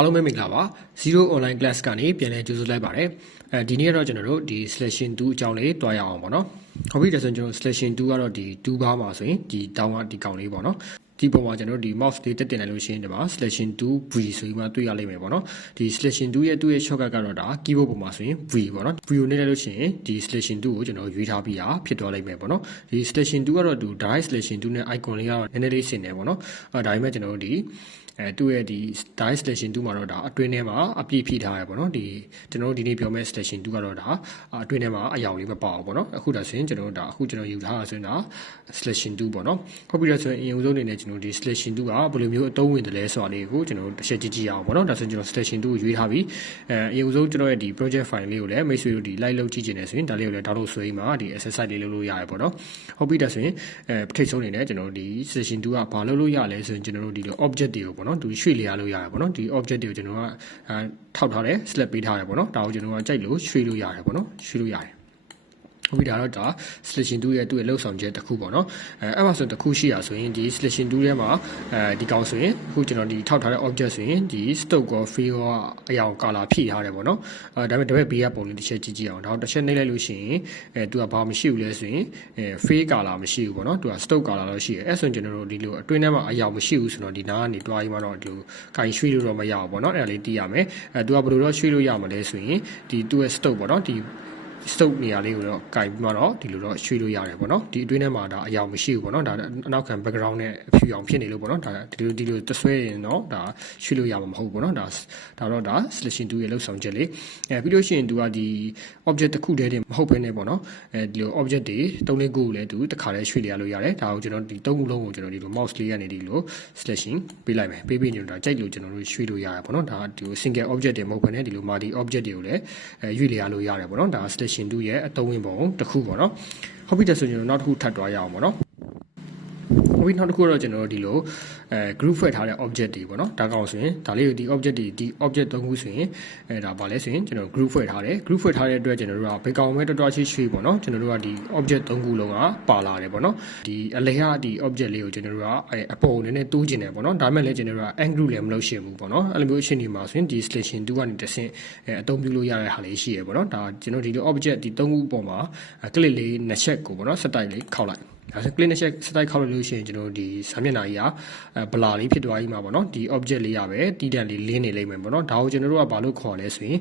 အားလုံးပဲမင်္ဂလာပါ0 online class ကနေပြန်လည်ကြိုဆိုလိုက်ပါတယ်ဒီနေ့တော့ကျွန်တော်တို့ဒီ selection 2အကြောင်းလေးတွားရအောင်ပေါ့နော်ဟုတ်ပြီဒါဆိုကျွန်တော် selection 2ကတော့ဒီ2ဘားမှာဆိုရင်ဒီတောင်းကဒီကောင်လေးပေါ့နော်ဒီပုံမှာကျွန်တော်တို့ဒီ mouse လေးတက်တင်လိုက်လို့ရှိရင်ဒီမှာ selection 2 V ဆိုပြီးမှတွေ့ရလိမ့်မယ်ပေါ့နော်ဒီ selection 2ရဲ့သူ့ရဲ့ shortcut ကတော့ဒါ keyboard ပုံမှာဆိုရင် V ပေါ့နော် V ကိုနှိပ်လိုက်လို့ရှိရင်ဒီ selection 2ကိုကျွန်တော်ရွေးထားပြီးတာဖြစ်သွားလိမ့်မယ်ပေါ့နော်ဒီ selection 2ကတော့ဒီ direct selection 2နဲ့ icon လေးကတော့နည်းနည်းလေးဆင်နေပေါ့နော်ဒါပေမဲ့ကျွန်တော်တို့ဒီသူ့ရဲ့ဒီ direct selection 2မှာတော့ဒါအတွင်းထဲမှာအပြည့်ဖြည့်ထားရပေါ့နော်ဒီကျွန်တော်တို့ဒီနေ့ပြောမယ့် selection 2ကတော့ဒါအတွင်းထဲမှာအယောင်လေးမပေါအောင်ပေါ့နော်အခုဒါဆိုရင်ကျွန်တော်တို့ဒါအခုကျွန်တော်ယူထားတာဆိုရင်ဒါ selection 2ပေါ့နော်ဟုတ်ပြီဒါဆိုရင်အရင်ဆုံးအနေနဲ့ကျွန်တော်ဒီ selection 2ကဘယ်လိုမျိုးအသုံးဝင်တယ်လဲဆိုတာလေးကိုကျွန်တော်တို့တစ်ချက်ကြည့်အောင်ပေါ့နော်ဒါဆိုရင်ကျွန်တော် selection 2ကိုရွေးထားပြီးအရင်ဆုံးကျွန်တော်ရဲ့ဒီ project file လေးကိုလည်းမိတ်ဆွေတို့ဒီ like လုပ်ကြည့်ချင်တယ်ဆိုရင်ဒါလေးကိုလည်း download ဆွဲပြီးမှဒီ exercise လေးလုပ်လို့ရတယ်ပေါ့နော်ဟုတ်ပြီဒါဆိုရင်ထိတ်ဆုံးအနေနဲ့ကျွန်တော်တို့ဒီ selection 2ကဘာလုပ်လို့ရလဲဆိုရင်ကျွန်တော်တို့ဒီလို object တွေကိုပေါ့နော်ဒီရွှေ့လျားလို့ရတယ်ပေါ့နော်ဒီ object တွေကိုကျွန်တော်ကထောက်ထားတယ် select ပေးထားတယ်ပေါ့နော်ဒါကိုကျွန်တော်ကကြိုက်လို့ရွှေ့လို့ရတယ်ပေါ့နော်ရွှေ့လို့ရတယ်ဟုတ်ပြီဒါတော့ဒါ selection 2ရဲ့သူ့ရဲ့လောက်ဆောင်ချက်တစ်ခုပေါ့နော်အဲ့မှာဆိုတစ်ခုရှိရဆိုရင်ဒီ selection 2ထဲမှာဒီကောင်ဆိုရင်အခုကျွန်တော်ဒီထောက်ထားတဲ့ object ဆိုရင်ဒီ stock ကို fill အရောင် color ဖြည့်ထားတယ်ပေါ့နော်ဒါပေမဲ့တပည့်ဘေးကပုံလေးတစ်ချက်ကြည့်ကြည့်အောင်ဒါတစ်ချက်နှိပ်လိုက်လို့ရှိရင်သူကဘာမရှိဘူးလဲဆိုရင်fill color မရှိဘူးပေါ့နော်သူက stock color လို့ရှိတယ်အဲ့ဆိုရင်ကျွန်တော်တို့ဒီလိုအတွင်းထဲမှာအရောင်မရှိဘူးဆိုတော့ဒီနားကနေတွားပြီးမှတော့ဒီလိုကင်ရွှေ့လို့တော့မရဘူးပေါ့နော်အဲ့ဒါလေးသိရမယ်သူကဘယ်လိုတော့ရွှေ့လို့ရမှာလဲဆိုရင်ဒီသူ့ရဲ့ stock ပေါ့နော်ဒီstock နေရာလေးကိုတော့ကင်ပြီးမှတော့ဒီလိုတော့ရွှေ့လို့ရတယ်ပေါ့နော်ဒီအတွင်းထဲမှာဒါအယောင်မရှိဘူးပေါ့နော်ဒါအနောက်ခံ background နဲ့အဖြူအောင်ဖြစ်နေလို့ပေါ့နော်ဒါဒီလိုတဆွဲရင်တော့ဒါရွှေ့လို့ရမှာမဟုတ်ဘူးပေါ့နော်ဒါတော့ဒါ selection 2ရဲ့လောက်ဆောင်ချက်လေးပြီးလို့ရှိရင်သူကဒီ object တစ်ခုတည်းတင်မဟုတ်ဘဲနဲ့ပေါ့နော်ဒီလို object တွေ3 4ခုကိုလည်းသူတစ်ခါတည်းရွှေ့ရလို့ရတယ်ဒါကိုကျွန်တော်ဒီ3ခုလုံးကိုကျွန်တော်ဒီလို mouse လေးကနေဒီလို selection ပေးလိုက်မယ်ပေးကျွန်တော်ဒါကြိုက်လို့ကျွန်တော်တို့ရွှေ့လို့ရတယ်ပေါ့နော်ဒါဒီ single object တွေမဟုတ်ဘဲနဲ့ဒီလို multi object တွေကိုလည်းရွှေ့ရလို့ရတယ်ပေါ့နော်ဒါ selection 2ရဲ့အသုံးဝင်ပုံတစ်ခုပေါ့နော်ဟုတ်ပြီဒါဆိုကျွန်တော်နောက်တစ်ခုထပ်တွားရအောင်ပေါ့နော်ဟုတ်ပြီနောက်တစ်ခုတော့ကျွန်တော်တို့ဒီလိုgroup ဖွဲ့ထားတဲ့ object တွေပေါ့နော်ဒါကောင်ဆိုရင်ဒါလေးကိုဒီ object တွေဒီ object 3ခုဆိုရင်ဒါပါလဲဆိုရင်ကျွန်တော် group ဖွဲ့ထားတယ် group ဖွဲ့ထားတဲ့အတွက်ကျွန်တော်တို့ကဘယ်ကောင်မဲတော်ရှိရွှေ့ပေါ့နော်ကျွန်တော်တို့ကဒီ object 3ခုလုံးကပါလာတယ်ပေါ့နော်ဒီအလဲကဒီ object လေးကိုကျွန်တော်တို့ကအပေါ်နည်းနည်းတိုးကျင်တယ်ပေါ့နော်ဒါမဲ့လည်းကျွန်တော်တို့က angle လည်းမလုပ်ရှင်းဘူးပေါ့နော်အဲ့လိုမျိုးအချိန်ဒီမှာဆိုရင်ဒီ selection 2ကနေတစ်ဆင့်အသုံးပြုလို့ရတဲ့ဟာလေးရှိရပေါ့နော်ဒါကျွန်တော်ဒီလို object ဒီ3ခုပေါ်မှာ click လေးနှစ်ချက်ကိုပေါ့နော်စက်တိုက်လေးခောက်လိုက်ဒါဆို click နဲ့ set ခေါက်လို့ရှိရင်ကျွန်တော်တို့ဒီစာမျက်နှာကြီးကဘလာလေးဖြစ်သွားပြီးမှာပေါ့နော်ဒီ object လေးရပဲတီးတန့်လေးလင်းနေလိမ့်မယ်ပေါ့နော်ဒါကိုကျွန်တော်တို့ကဘာလို့ခေါ်လဲဆိုရင်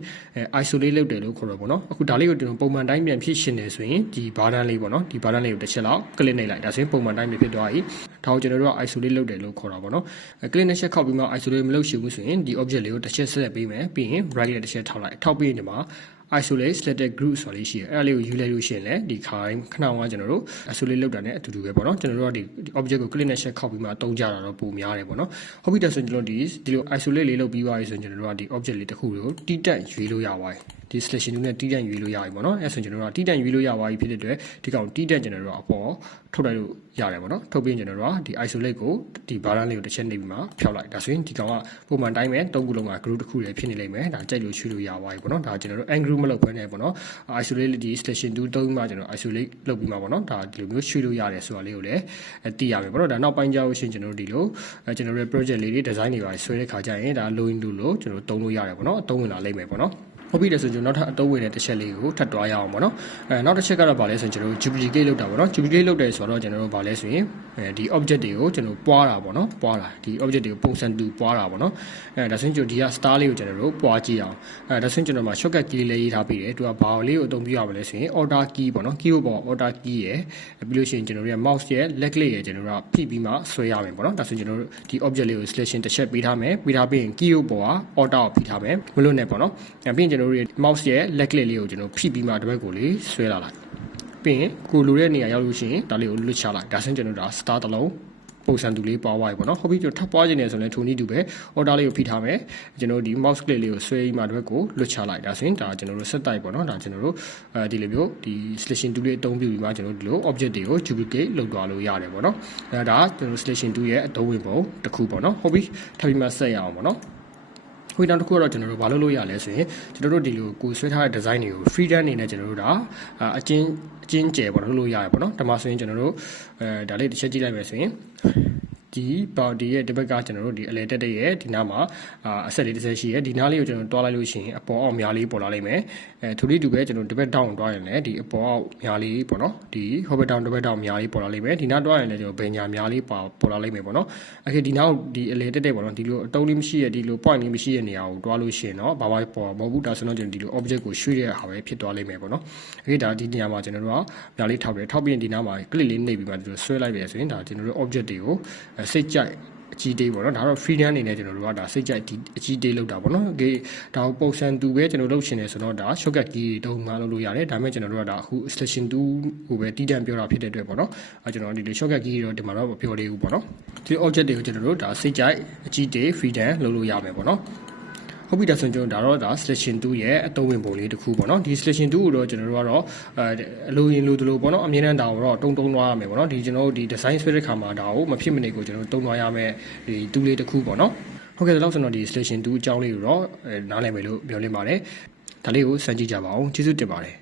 isolate လုပ်တယ်လို့ခေါ်တော့ပေါ့နော်အခုဒါလေးကိုကျွန်တော်ပုံမှန်တိုင်းပြန်ဖြစ်ရှင်နေဆိုရင်ဒီ button လေးပေါ့နော်ဒီ button လေးကိုတစ်ချက်လောက် click နှိပ်လိုက်ဒါဆိုရင်ပုံမှန်တိုင်းဖြစ်သွားပြီဒါကိုကျွန်တော်တို့က isolate လုပ်တယ်လို့ခေါ်တာပေါ့နော်click နဲ့ set ခေါက်ပြီးမှ isolate မလုပ်ရှိဘူးဆိုရင်ဒီ object လေးကိုတစ်ချက်ဆက်ပေးမယ်ပြီးရင် right နဲ့တစ်ချက်ထောက်လိုက်ထောက်ပြီးရင်ဒီမှာ isolate selected group ဆိုလေးရှိတယ်အဲ့ဒါလေးကိုယူလိုက်လို့ရှိရင်လည်းဒီခါခဏကကျွန်တော်တို့ isolate လုပ်တာ ਨੇ အတူတူပဲပေါ့နော်ကျွန်တော်တို့ကဒီ object ကို click နဲ့ set ခောက်ပြီးမှအသုံးကြတာတော့ပိုများတယ်ပေါ့နော်ဟုတ်ပြီဒါဆိုရင်ကျွန်တော်ဒီလို isolate လေးလုပ်ပြီးသွားပြီဆိုရင်ကျွန်တော်တို့ကဒီ object လေးတစ်ခုကိုတီးတက်ရွေးလို့ရပါတယ်ဒီ selection 2နဲ့တီးတန့်ရွေးလို့ရပြီပေါ့နော်အဲ့ဆိုကျွန်တော်တို့ကတီးတန့်ရွေးလို့ရပါပြီဖြစ်တဲ့အတွက်ဒီကောင်တီးတန့်ကျွန်တော်တို့ကအပေါ်ထုတ်လိုက်လို့ရတယ်ပေါ့နော်ထုတ်ပြီးကျွန်တော်တို့ကဒီ isolate ကိုဒီ button လေးကိုတစ်ချက်နှိပ်ပြီးမှဖျောက်လိုက်ဒါဆိုရင်ဒီကောင်ကပုံမှန်တိုင်းပဲ3ခုလုံးက group တစ်ခုလည်းဖြစ်နေလိမ့်မယ်ဒါကြိုက်လို့ရွှေ့လို့ရပါပြီပေါ့နော်ဒါကျွန်တော်တို့ angle မလုပ်ဘဲနဲ့ပေါ့နော် isolate ဒီ selection 2သုံးမှကျွန်တော် isolate လုပ်ပြီးမှပေါ့နော်ဒါဒီလိုမျိုးရွှေ့လို့ရတယ်ဆိုတာလေးကိုလည်းသိရမယ်ပေါ့နော်ဒါနောက်ပိုင်းကျလို့ရှိရင်ကျွန်တော်တို့ဒီလိုကျွန်တော်တို့ project လေးတွေ design တွေပါဆွဲတဲ့ခါကျရင်ဒါ loading လို့ကျွန်တော်တို့သုံးလို့ရတယ်ပေါ့နော်အသုံးဝင်လာလိမ့်မယ်ပေါ့နော်ဟုတ်ပြီလေဆိုကျွန်တော်နောက်ထပ်အသုံးဝင်တဲ့တစ်ချက်လေးကိုထပ်တွားရအောင်ပေါ့နော်နောက်တစ်ချက်ကတော့ဗာလဲဆိုရင်ကျွန်တော်တို့ duplicate လုပ်တာပေါ့နော် duplicate လုပ်တယ်ဆိုတော့ကျွန်တော်တို့ဗာလဲဆိုရင်ဒီ object တွေကိုကျွန်တော်ပွားတာပေါ့နော်ပွားတာဒီ object တွေကိုပုံစံတူပွားတာပေါ့နော်ဒါဆိုရင်ကျွန်တော်ဒီက star လေးကိုကျွန်တော်တို့ပွားကြည့်အောင်ဒါဆိုရင်ကျွန်တော်မှာ shortcut key လေးရေးထားပြီးတယ်သူကဘာလေးကိုအသုံးပြုရမလဲဆိုရင် order key ပေါ့နော် keyboard ပေါ် order key ရယ်ပြီးလို့ရှိရင်ကျွန်တော်တို့ရဲ့ mouse ရဲ့ left click ရယ်ကျွန်တော်တို့ကဖိပြီးမှဆွဲရမယ်ပေါ့နော်ဒါဆိုရင်ကျွန်တော်တို့ဒီ object လေးကို selection တစ်ချက်ပေးထားမယ်ပြီးထားပြီးရင် keyboard ပေါ်က order ကိုဖိထားမယ်မလွတ်နဲ့ပေါ့နော်ပြီးရင်ကျွန်တော်တို့ရဲ့ mouse ရဲ့ left click လေးကိုကျွန်တော်ဖိပြီးမှတစ်ဘက်ကိုလေးဆွဲလာလိုက်ပြီးရင်ကိုလိုတဲ့နေရာရောက်လို့ရှိရင်ဒါလေးကိုလွတ်ချလိုက်ဒါဆိုရင်ကျွန်တော်တို့ star တစ်လုံးပုံစံတူလေးပွားသွားပြီပေါ့နော်ဟုတ်ပြီကျွန်တော်ထပ်ပွားခြင်းနေဆိုရင်ထိုနည်းတူပဲ order လေးကိုဖိထားမယ်ကျွန်တော်ဒီ mouse click လေးကိုဆွဲပြီးမှတစ်ဘက်ကိုလွတ်ချလိုက်ဒါဆိုရင်ဒါကျွန်တော်တို့ဆက်တိုက်ပေါ့နော်ဒါကျွန်တော်တို့ဒီလိုမျိုးဒီ selection 2လေးအသုံးပြုပြီးမှကျွန်တော်တို့ဒီလို object တွေကို duplicate လုပ်သွားလို့ရတယ်ပေါ့နော်ဒါကျွန်တော် selection 2ရဲ့အသုံးဝင်ပုံတစ်ခုပေါ့နော်ဟုတ်ပြီထပ်ပြီးမှဆက်ရအောင်ပေါ့နော်ခွေးတောင်တစ်ခုကတော့ကျွန်တော်တို့ဘာလုပ်လို့ရလဲဆိုရင်ကျွန်တော်တို့ဒီလိုကိုဆွဲထားတဲ့ design တွေကို freedom အနေနဲ့ကျွန်တော်တို့ဒါအချင်းကျယ်ပေါ့လုပ်လို့ရတယ်ပေါ့နော်ဒါမှဆိုရင်ကျွန်တော်တို့ဒါလေးတစ်ချက်ကြည့်လိုက်မယ်ဆိုရင် ဒီပေါ့ဒီရဲ့ဒီဘက်ကကျွန်တော်တို့ဒီအလဲတက်တဲ့ရဲ့ဒီနားမှာအဆက်လေးတစ်ဆက်ရှိရဲ့ဒီနားလေးကိုကျွန်တော်တွားလိုက်လို့ရှိရင်အပေါ်အောက်များလေးပေါ်လာလိမ့်မယ်ထို့လေးတူပဲကျွန်တော်ဒီဘက်တောင်းတွားရင်လည်းဒီအပေါ်အောက်များလေးပေါ့နော်ဒီဟိုဘက်တောင်းဒီဘက်တောင်းများလေးပေါ်လာလိမ့်မယ်ဒီနားတွားရင်လည်းကျွန်တော်ဘယ်ညာများလေးပေါ်လာလိမ့်မယ်ပေါ့နော်အခုဒီနားဒီအလဲတက်တဲ့ပေါ့နော်ဒီလိုအတုံးလေးမရှိရဲ့ဒီလို point လေးမရှိရဲ့နေရာကိုတွားလို့ရှိရင်တော့ဘာမှပေါ်မဟုတ်ဘူးဒါဆိုတော့ကျွန်တော်ဒီလို object ကိုရွှေ့ရတဲ့ဟာပဲဖြစ်သွားလိမ့်မယ်ပေါ့နော်အခုဒါဒီနေရာမှာကျွန်တော်တို့ကများလေးထောက်တယ်ထောက်ပြီးရင်ဒီနားမှာ click လေးနှိပ်ပြီးမှကျွန်တော်ဆွဲလိုက်ပြီဆိုရင်ဒါကျွန်တော်တို့ object တွေကိုစိတ်ကြိုက်အကြီးတေးပေါ့နော်ဒါတော့ freedom အနေနဲ့ကျွန်တော်တို့ကဒါစိတ်ကြိုက်ဒီအကြီးတေးလောက်တာပေါ့နော်โอเคဒါကိုပုံစံတူပဲကျွန်တော်လုပ်ရှင်နေဆိုတော့ဒါ shortcut key တုံးမှလုပ်လို့ရတယ်ဒါပေမဲ့ကျွန်တော်တို့ကဒါအခု selection 2ကိုပဲတီးတန့်ပြောတာဖြစ်တဲ့အတွက်ပေါ့နော်ကျွန်တော်ဒီ shortcut key တော့ဒီမှာတော့မပြောသေးဘူးပေါ့နော်ဒီ object တွေကိုကျွန်တော်တို့ဒါစိတ်ကြိုက်အကြီးတေး freedom လုပ်လို့ရမယ်ပေါ့နော်ဟုတ်ပြီဒါဆိုကျွန်တော်ဒါတော့ selection 2ရဲ့အသုံးဝင်ပုံလေးတစ်ခုပေါ့နော်ဒီ selection 2ကိုတော့ကျွန်တော်တို့ကတော့အလိုရင်လိုသလိုပေါ့နော်အမြဲတမ်းဒါကိုတော့တုံသွားရမယ်ပေါ့နော်ဒီကျွန်တော်တို့ဒီ design ဆွဲတဲ့ခါမှာဒါကိုမဖြစ်မနေကိုကျွန်တော်တို့တုံသွားရမယ်ဒီတူးလေးတစ်ခုပေါ့နော်ဟုတ်ကဲ့ဒါတော့ကျွန်တော်ဒီ selection 2အကြောင်းလေးကိုတော့နားလည်မယ်လို့ပြောလင်းပါတယ်ဒါလေးကိုစမ်းကြည့်ကြပါဦးကျေးဇူးတင်ပါတယ်